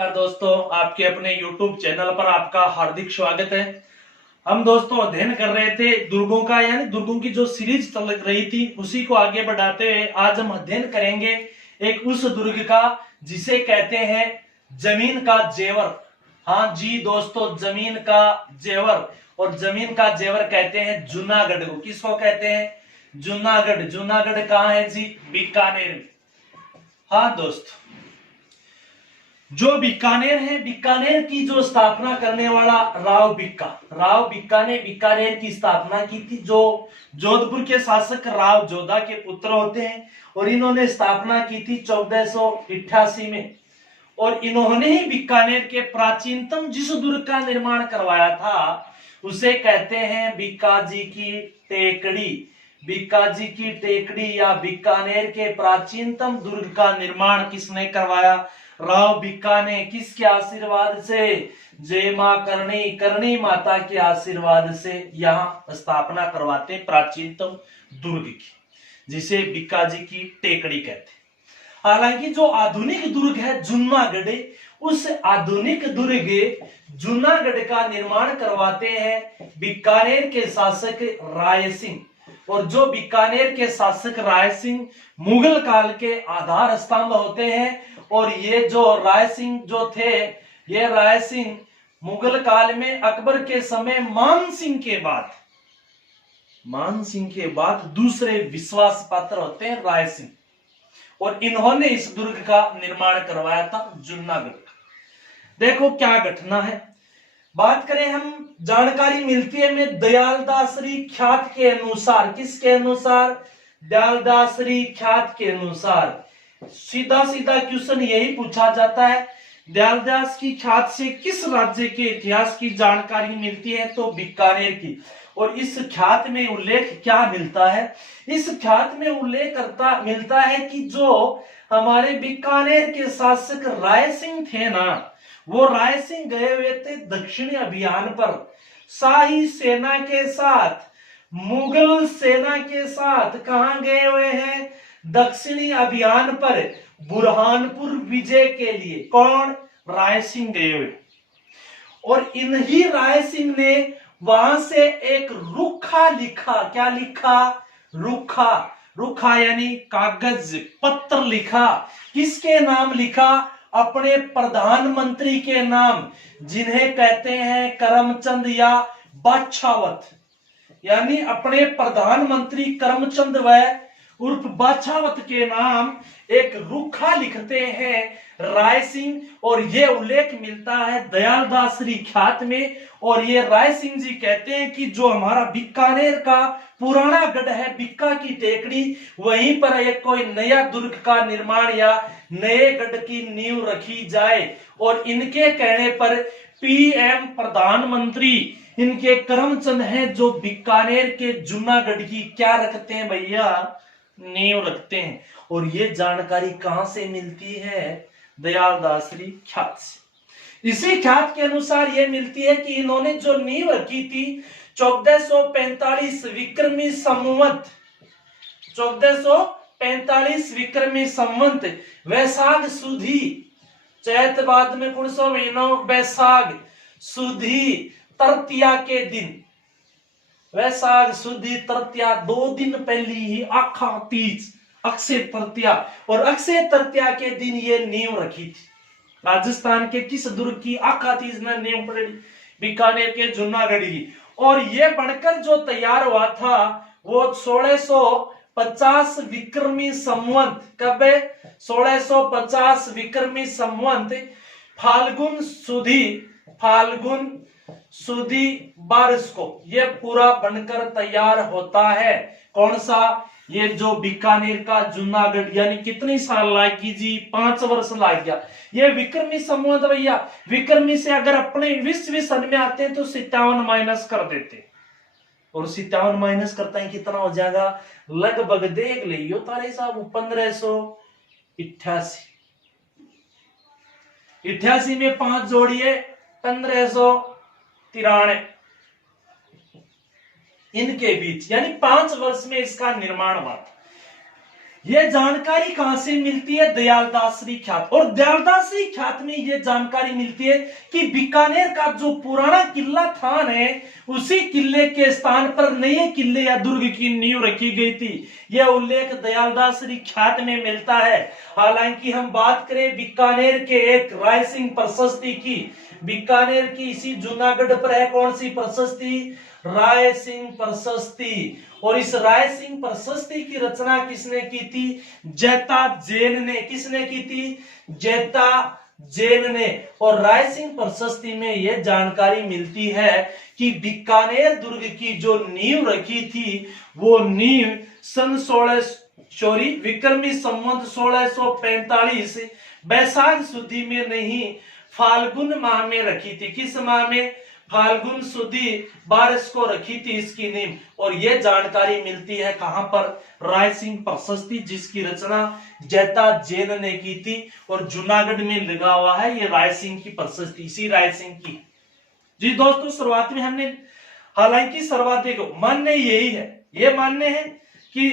नमस्कार दोस्तों, आपके अपने YouTube चैनल पर आपका हार्दिक स्वागत है। हम दोस्तों अध्ययन कर रहे थे दुर्गों का, यानी दुर्गों की जो सीरीज चल रही थी उसी को आगे बढ़ाते हुए आज हम अध्ययन करेंगे एक उस दुर्ग का जिसे कहते हैं जमीन का जेवर। हाँ जी दोस्तों, जमीन का जेवर। और जमीन का जेवर कहते हैं जूनागढ़ को। किसको कहते हैं? जूनागढ़। जूनागढ़ कहाँ है जी? बीकानेर में। हाँ दोस्तों, जो बीकानेर है, बीकानेर की जो स्थापना करने वाला राव बिक्का ने बीकानेर की स्थापना की थी। जो जोधपुर के शासक राव जोधा के पुत्र होते हैं और इन्होंने स्थापना की थी 1488 में। और इन्होंने ही बीकानेर के प्राचीनतम जिस दुर्ग का निर्माण करवाया था उसे कहते हैं बीकाजी की टेकड़ी। बीकाजी की टेकड़ी या बीकानेर के प्राचीनतम दुर्ग का निर्माण किसने करवाया? राव बिक्का ने। किसके आशीर्वाद से? जय मां करणी माता के आशीर्वाद से यहाँ स्थापना करवाते प्राचीनतम दुर्ग की, जिसे बिक्का जी की टेकड़ी कहते हैं। हालांकि जो आधुनिक दुर्ग है जूनागढ़, उस आधुनिक दुर्ग जूनागढ़ का निर्माण करवाते हैं बीकानेर के शासक राय सिंह। और जो बीकानेर के शासक राय सिंह मुगल काल के आधार स्तंभ होते हैं। और ये जो राय सिंह जो थे, ये राय सिंह मुगल काल में अकबर के समय मान सिंह के बाद दूसरे विश्वास पात्र होते हैं राय सिंह। और इन्होंने इस दुर्ग का निर्माण करवाया था जूनागढ़ का। देखो क्या घटना है। बात करें हम, जानकारी मिलती है में दयालदासरी ख्यात के अनुसार। किसके अनुसार? दयालदासरी ख्यात के अनुसार। सीधा सीधा क्वेश्चन यही पूछा जाता है, दयालदास की ख्यात से किस राज्य के इतिहास की जानकारी मिलती है? तो बीकानेर की। और इस ख्यात में उल्लेख क्या मिलता है? इस ख्यात में उल्लेख मिलता है कि जो हमारे बीकानेर के शासक राय सिंह थे ना, वो राय सिंह गए हुए थे दक्षिणी अभियान पर शाही सेना के साथ, मुगल सेना के साथ। कहां गए हुए हैं? दक्षिणी अभियान पर बुरहानपुर विजय के लिए। कौन? राय सिंह गए हुए। और इन्हीं राय सिंह ने वहां से एक रुखा लिखा। क्या लिखा? रुखा यानी कागज पत्र लिखा। किसके नाम लिखा? अपने प्रधानमंत्री के नाम, जिन्हें कहते हैं करमचंद या बाछावत। यानी अपने प्रधानमंत्री करमचंद व उर्फ बाछावत के नाम एक रुखा लिखते हैं राय सिंह। और ये उल्लेख मिलता है दयालदासरी ख्यात में। और ये राय सिंह जी कहते हैं कि जो हमारा बीकानेर का पुराना गढ़ है बिक्का की टेकड़ी, वहीं पर एक कोई नया दुर्ग का निर्माण या नए गढ़ की नींव रखी जाए। और इनके कहने पर पीएम प्रधानमंत्री इनके करमचंद हैं, जो बीकानेर के जूनागढ़ की क्या रखते हैं भैया? नींव रखते हैं। और ये जानकारी कहां से मिलती है? दयालदासरी ख्यात से। इसी ख्यात के अनुसार यह मिलती है कि इन्होंने जो नींव रखी थी 1445 विक्रमी संवत, 1445 विक्रमी संवत वैशाख सुधी, चैत बाद में कौन सा महीना? वैशाख सुधी तृतीया के दिन, वैशाख सुदी तृतीया 2 दिन पहले ही आखा तीज अक्षय तृतीया। और अक्षय तृतीया के दिन ये नींव रखी थी। राजस्थान के किस दुर्ग की? आखा तीज में नींव पड़ी, बीकानेर के जूनागढ़ की। और ये बनकर जो तैयार हुआ था वो 1650 विक्रमी संवत। कब? 1650 विक्रमी संवत फाल्गुन सुदी बारिश को ये पूरा बनकर तैयार होता है। कौन सा? ये जो बीकानेर का जूनागढ़। यानी कितनी साल लागी जी? 5 वर्ष लाग गया। ये विक्रमी संवत भैया। विक्रमी से अगर अपने 20 सन में आते हैं तो 57 माइनस कर देते। और 57 माइनस करता है कितना हो जाएगा? लगभग देख लियो तारे साहब 1588 में 5 जोड़िए 1593 इनके बीच, यानी 5 वर्ष में इसका निर्माण हुआ। ये जानकारी कहां से मिलती है? दयालदासरी ख्यात। और दयालदासरी ख्यात में ये जानकारी मिलती है कि बीकानेर का जो पुराना किला था ने, उसी किले के स्थान पर नए किले या दुर्ग की नींव रखी गई थी। यह उल्लेख दयालदासरी ख्यात में मिलता है। हालांकि हम बात करें बीकानेर के एक रायसिंह प्रशस्ति की, बीकानेर की इसी जूनागढ़ पर है कौन सी प्रशस्ति? रायसिंह प्रशस्ति। और इस रायसिंह प्रशस्ति की रचना किसने की थी? जैता जैन ने। किसने की थी? जैता जैन ने। और रायसिंह प्रशस्ति में यह जानकारी मिलती है कि बीकानेर दुर्ग की जो नींव रखी थी, वो नींव सन 16 विक्रमी संवत 1645 बैसाख सुदी में नहीं, फाल्गुन माह में रखी थी। किस माह में? फाल्गुन सुदी 12 को रखी थी इसकी नींव। और यह जानकारी मिलती है कहां पर? रायसिंह प्रशस्ति, जिसकी रचना जैता जैन ने की थी। और जूनागढ़ में लगा हुआ है ये रायसिंह की प्रशस्ति, इसी रायसिंह की। जी दोस्तों, शुरुआत में हमने, हालांकि सर्वाधिक मान्य यही है, ये मान्य है कि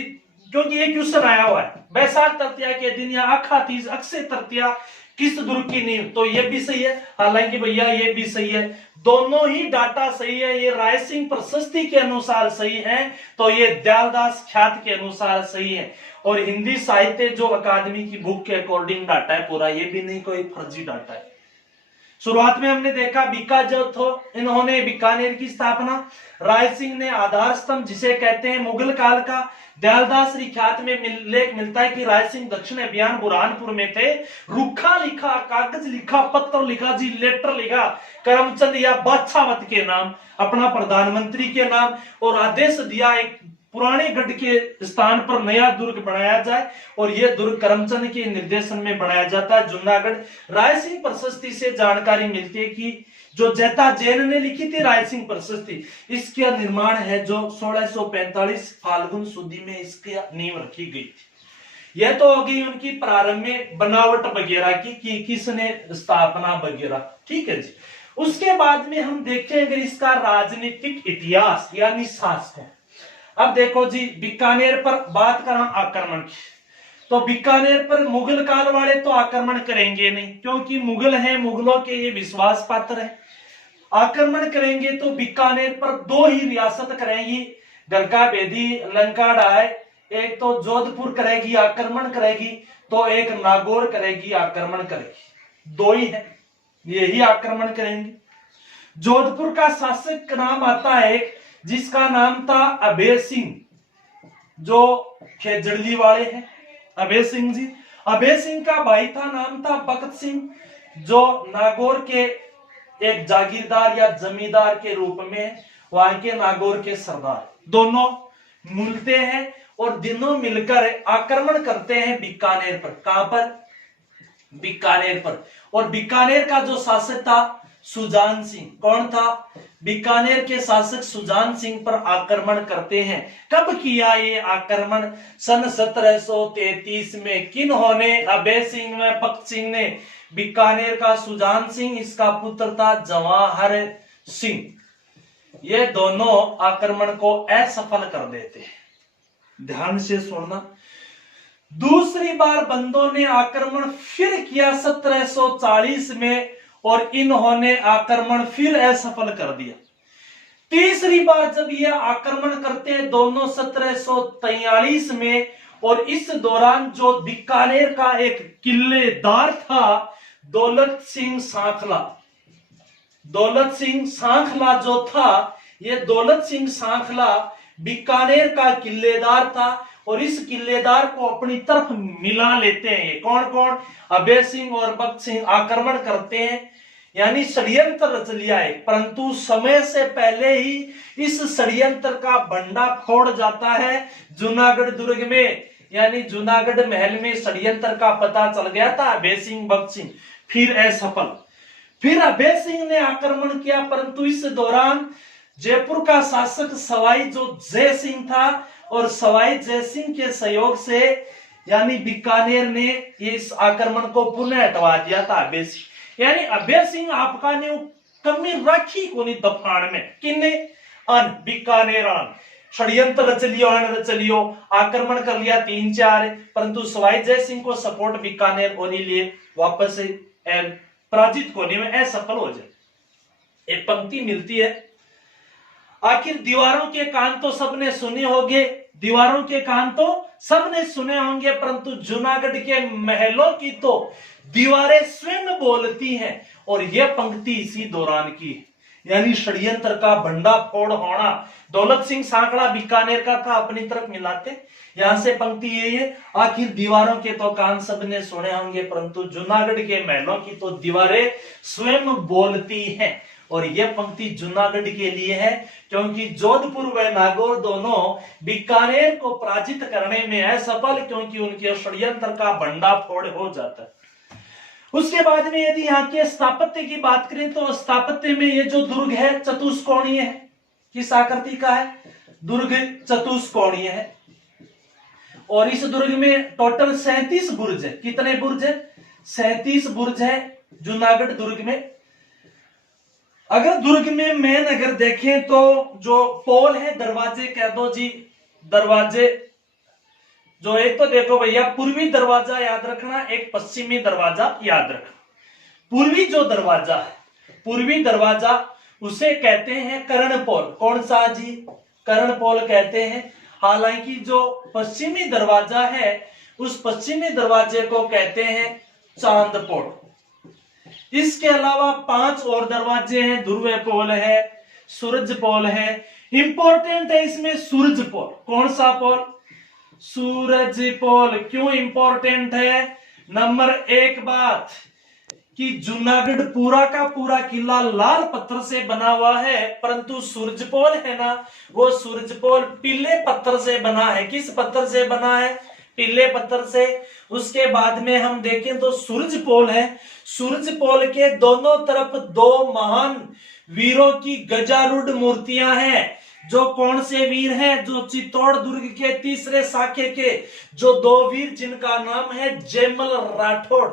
क्योंकि एक क्वेश्चन आया हुआ है, बैसाख तृतीया के दिन या अखा तीज अक्षय तृतीया किस दुर्ग की नींव? तो ये भी सही है। हालांकि भैया ये भी सही है, दोनों ही डाटा सही है। ये रायसिंह प्रशस्ति के अनुसार सही है, तो ये दयालदास ख्यात के अनुसार सही है। और हिंदी साहित्य जो अकादमी की बुक के अकॉर्डिंग डाटा है पूरा, ये भी नहीं कोई फर्जी डाटा है। शुरुआत में हमने देखा बीका जो थो, इन्होंने बीकानेर की स्थापना, रायसिंह ने आधार स्तंभ जिसे कहते हैं मुगल काल का। दयालदासरी ख्यात में लेख मिलता है कि रायसिंह दक्षिण अभियान बुरहानपुर में थे। रुखा लिखा, कागज लिखा, पत्र लिखा जी, लेटर लिखा करमचंद या बादशाहवत के नाम, अपना प्रधानमंत्री के नाम, और आदेश दिया एक पुराने गढ़ के स्थान पर नया दुर्ग बनाया जाए। और यह दुर्ग करमचंद के निर्देशन में बनाया जाता है जूनागढ़। रायसिंह प्रशस्ति से जानकारी मिलती है कि जो जैता जैन ने लिखी थी रायसिंह प्रशस्ति, इसका निर्माण है जो 1645 फाल्गुन सुदी में इसकी नींव रखी गई थी। यह तो हो गई उनकी प्रारंभ में बनावट वगैरह की कि किसने स्थापना वगैरह, ठीक है जी। उसके बाद में हम देखेंगे इसका राजनीतिक इतिहास यानी शासकों। अब देखो जी, बीकानेर पर बात करा आक्रमण की, तो बीकानेर पर मुगल काल वाले तो आक्रमण करेंगे नहीं, क्योंकि मुगल हैं, मुगलों के ये विश्वास पात्र है। आक्रमण करेंगे तो बीकानेर पर दो ही रियासत करेंगी, गलका बेदी, लंका डाय। एक तो जोधपुर करेगी, आक्रमण करेगी, तो एक नागौर करेगी, आक्रमण करेगी। दो ही है, यही आक्रमण करेंगे। जोधपुर का शासक का नाम आता है जिसका नाम था अभय सिंह, जो खेजड़ली वाले हैं, अभय सिंह जी। अभय सिंह का भाई था, नाम था भगत सिंह, जो नागौर के एक जागीरदार या जमींदार के रूप में वहां के नागौर के सरदार, दोनों मिलते हैं और दोनों मिलकर आक्रमण करते हैं बीकानेर पर। कहां पर? बीकानेर पर। और बीकानेर का जो शासक था सुजान सिंह, कौन था? बीकानेर के शासक सुजान सिंह पर आक्रमण करते हैं। कब किया ये आक्रमण? सन 1733 में। किन्होंने? अभय सिंह व भगत सिंह ने। बीकानेर का सुजान सिंह, इसका पुत्र था जवाहर सिंह। ये दोनों आक्रमण को असफल कर देते हैं। ध्यान से सुनना। दूसरी बार बंदों ने आक्रमण फिर किया 1740 में, और इन्होंने आक्रमण फिर असफल कर दिया। तीसरी बार जब यह आक्रमण करते हैं दोनों 1743 में, और इस दौरान जो बीकानेर का एक किलेदार था दौलत सिंह सांखला, दौलत सिंह सांखला जो था, ये दौलत सिंह सांखला बीकानेर का किलेदार था। और इस किलेदार को अपनी तरफ मिला लेते हैं। कौन कौन? अभय सिंह और भगत सिंह आक्रमण करते हैं, यानी षड्यंत्र रच लिया है, परंतु समय से पहले ही इस षड्यंत्र का भंडा फोड़ जाता है जूनागढ़ दुर्ग में, यानी जूनागढ़ महल में षड्यंत्र का पता चल गया था। अभय सिंह भगत सिंह फिर असफल। फिर अभय सिंह ने आक्रमण किया, परंतु इस दौरान जयपुर का शासक सवाई जो जय सिंह था, और सवाई जय सिंह के सहयोग से यानी बीकानेर ने इस आक्रमण को पुनः हटवा दिया था अभय सिंह। यानी अभय सिंह आपका ने कमी रखी कोनी दफाड़ में, किन्ने? बीकानेर षड्यंत्र रच लियो, रच लियो, आक्रमण कर लिया 3-4, परंतु सवाई जय सिंह को सपोर्ट बीकानेर होने लिए वापस पराजित होने में असफल हो जाए। एक पंक्ति मिलती है, आखिर दीवारों के कान तो सबने सुने होंगे, दीवारों के कान तो सबने सुने होंगे, परंतु जूनागढ़ के महलों की तो दीवारें स्वयं बोलती हैं। और यह पंक्ति इसी दौरान की, यानी षड्यंत्र का भंडाफोड़ होना। दौलत सिंह सांकड़ा बीकानेर का था, अपनी तरफ मिलाते। यहां से पंक्ति यही है, आखिर दीवारों के तो कान सबने सुने होंगे, परंतु जूनागढ़ के महलों की तो दीवारें स्वयं बोलती हैं। और यह पंक्ति जूनागढ़ के लिए है, क्योंकि जोधपुर व नागौर दोनों बीकानेर को पराजित करने में असफल, क्योंकि उनके षड्यंत्र का भंडाफोड़ हो जाता है। उसके बाद में यदि यहाँ के स्थापत्य की बात करें तो स्थापत्य में ये जो दुर्ग है चतुष्कोणीय है। किस आकृति का है? दुर्ग चतुष्कोणीय है। और इस दुर्ग में टोटल 37 बुर्ज है। कितने बुर्ज है? 37 बुर्ज है जूनागढ़ दुर्ग में। अगर दुर्ग में मेन अगर देखें तो जो पोल है, दरवाजे कह दो जी, दरवाजे जो एक तो देखो भैया, पूर्वी दरवाजा याद रखना, एक पश्चिमी दरवाजा याद रखना। पूर्वी जो दरवाजा है, पूर्वी दरवाजा उसे कहते हैं कर्णपोल। कौन सा जी? कर्णपोल कहते हैं। हालांकि जो पश्चिमी दरवाजा है उस पश्चिमी दरवाजे को कहते हैं चांदपोल। इसके अलावा 5 और दरवाजे हैं, ध्रुव पोल है, सूरज पोल है। इंपॉर्टेंट है इसमें सूरज पोल। कौन सा पोल? सूरज पोल। क्यों इंपॉर्टेंट है? नंबर 1 बात कि जूनागढ़ पूरा का पूरा किला लाल पत्थर से बना हुआ है, परंतु सूरज पोल है ना, वो सूरज पोल पीले पत्थर से बना है। किस पत्थर से बना है? पीले पत्थर से। उसके बाद में हम देखें तो सूरज पोल है, सूरज पोल के दोनों तरफ 2 महान वीरों की गजारूढ़ मूर्तियां हैं। जो कौन से वीर हैं? जो चित्तौड़ दुर्ग के तीसरे शाखे के जो 2 वीर, जिनका नाम है जयमल राठौड़,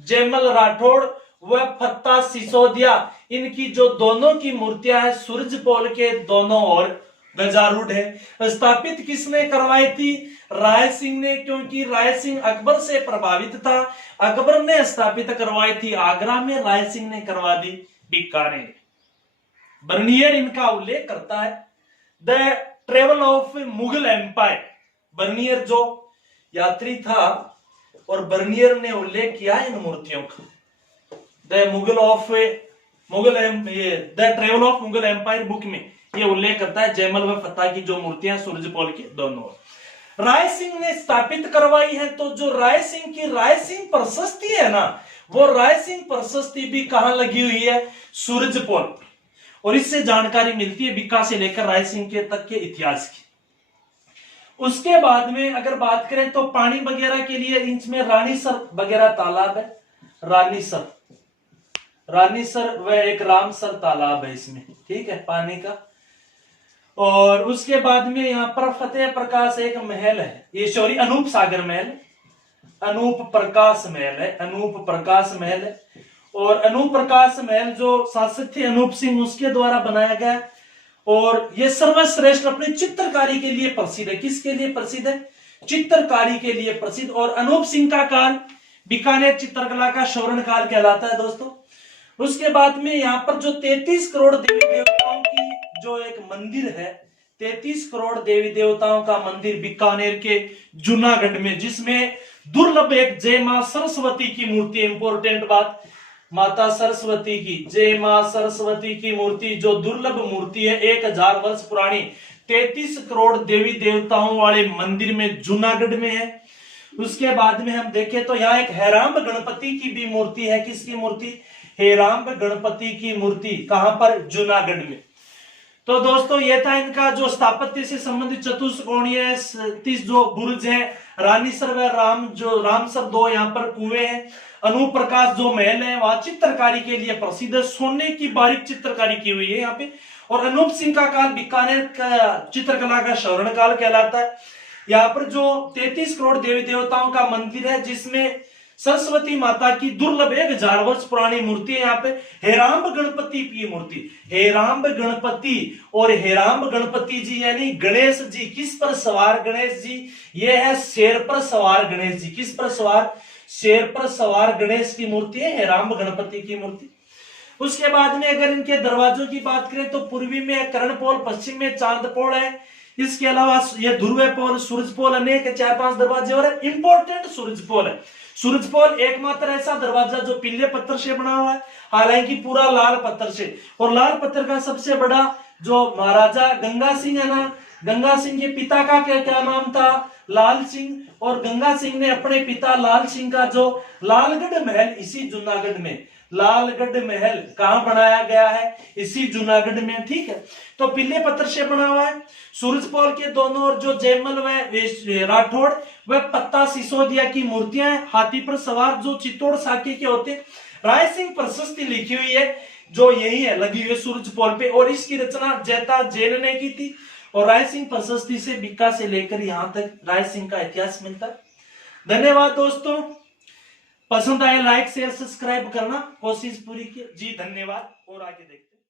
जयमल राठौड़ व फत्ता सिसोदिया। इनकी जो दोनों की मूर्तियां हैं सूरज पोल के दोनों ओर गजारूढ़ है। स्थापित किसने करवाई थी? राय सिंह ने, क्योंकि राय सिंह अकबर से प्रभावित था। अकबर ने स्थापित करवाई थी आगरा में, राय सिंह ने करवा दी बीकानेर। बर्नियर इनका उल्लेख करता है, the travel of Mughal empire. Bernier जो यात्री था और बर्नियर ने उल्लेख किया इन मूर्तियों का। The travel of Mughal empire book में ये उल्लेख करता है जयमल व फत्ता की जो मूर्तियां सूरज पोल के दोनों। राय सिंह ने स्थापित करवाई है। तो जो राय सिंह की राय सिंह प्रशस्ति है ना, वो राय सिंह प्रशस्ति भी कहां लगी हुई है? सूरज पोल। और इससे जानकारी मिलती है बीका से लेकर राय सिंह के तक के इतिहास की। उसके बाद में अगर बात करें तो पानी वगैरह के लिए इसमें रानीसर वगैरह तालाब है। रानीसर व एक रामसर तालाब है इसमें, ठीक है, पानी का। और उसके बाद में यहाँ पर फतेह प्रकाश एक महल है, ये सॉरी अनूप सागर महल, अनूप प्रकाश महल है, अनूप प्रकाश महल है। और अनूप प्रकाश महल जो शासक थे अनूप सिंह, उसके द्वारा बनाया गया। और ये सर्वश्रेष्ठ अपनी चित्रकारी के लिए प्रसिद्ध है। किसके लिए प्रसिद्ध है? चित्रकारी के लिए प्रसिद्ध। और अनूप सिंह का काल बीकानेर चित्रकला का स्वर्ण काल कहलाता है दोस्तों। उसके बाद में यहाँ पर जो 33 करोड़ देवी देवताओं की जो एक मंदिर है, 33 करोड़ देवी देवताओं का मंदिर बीकानेर के जूनागढ़ में, जिसमें दुर्लभ एक जय मां सरस्वती की मूर्ति, इंपोर्टेंट बात, माता सरस्वती की, जय मां सरस्वती की मूर्ति जो दुर्लभ मूर्ति है, 1000 वर्ष पुरानी, 33 करोड़ देवी देवताओं वाले मंदिर में जूनागढ़ में है। उसके बाद में हम देखें तो यहाँ एक हेराम्ब गणपति की भी मूर्ति है। किसकी मूर्ति? हेराम्ब गणपति की मूर्ति। कहां पर? जूनागढ़ में। तो दोस्तों ये था इनका जो स्थापत्य से संबंधित चतुष्कोणीय 30 जो बुर्ज है। रानीसर व रामसर 2 यहाँ पर कुएं हैं। अनूप प्रकाश जो महल है वहां चित्रकारी के लिए प्रसिद्ध है, सोने की बारीक चित्रकारी की हुई है यहाँ पे। और अनूप सिंह का काल बीकानेर का चित्रकला का स्वर्ण काल कहलाता है। यहाँ पर जो 33 करोड़ देवी देवताओं का मंदिर है, जिसमें सरस्वती माता की दुर्लभ 1000 वर्ष पुरानी मूर्ति है। यहाँ पे हेराम्ब गणपति की मूर्ति, हेराम्ब गणपति। और हेराम्ब गणपति जी यानी गणेश जी। किस पर सवार गणेश जी? ये है शेर पर सवार गणेश जी। किस पर सवार? शेर पर सवार गणेश की मूर्ति है हेराम्ब गणपति की मूर्ति। उसके बाद में अगर इनके दरवाजों की बात करें तो पूर्वी में कर्णपोल, पश्चिम में चांदपोल है। इसके अलावा ये ध्रुव पोल, सूरज पोल, अनेक 4-5 दरवाजे और इंपॉर्टेंट सूरज पोल है। सूरज पोल एकमात्र ऐसा दरवाजा जो पीले पत्थर से बना हुआ है, हालांकि पूरा लाल पत्थर से। और लाल पत्थर का सबसे बड़ा जो महाराजा गंगा सिंह है ना, गंगा सिंह के पिता का क्या नाम था? लाल सिंह। और गंगा सिंह ने अपने पिता लाल सिंह का जो लालगढ़ महल इसी जूनागढ़ में, लालगढ़ महल कहां बनाया गया है? इसी जूनागढ़ में। ठीक है, तो पीले पत्थर से बना हुआ है। सूरजपोल के दोनों ओर जो जयमल व राठौड़ व पत्ता सिसोदिया की मूर्तियां हैं, हाथी पर सवार जो चित्तौड़ साके के होते। रायसिंह प्रशस्ति लिखी हुई है जो यही है, लगी हुई है सूरजपोल पे। और इसकी रचना जैता जैन ने की थी। और रायसिंह प्रशस्ति से बीका से लेकर यहां तक रायसिंह का इतिहास मिलता है। धन्यवाद दोस्तों, पसंद आए लाइक शेयर सब्सक्राइब करना कोशिश पूरी की जी। धन्यवाद और आगे देखते हैं।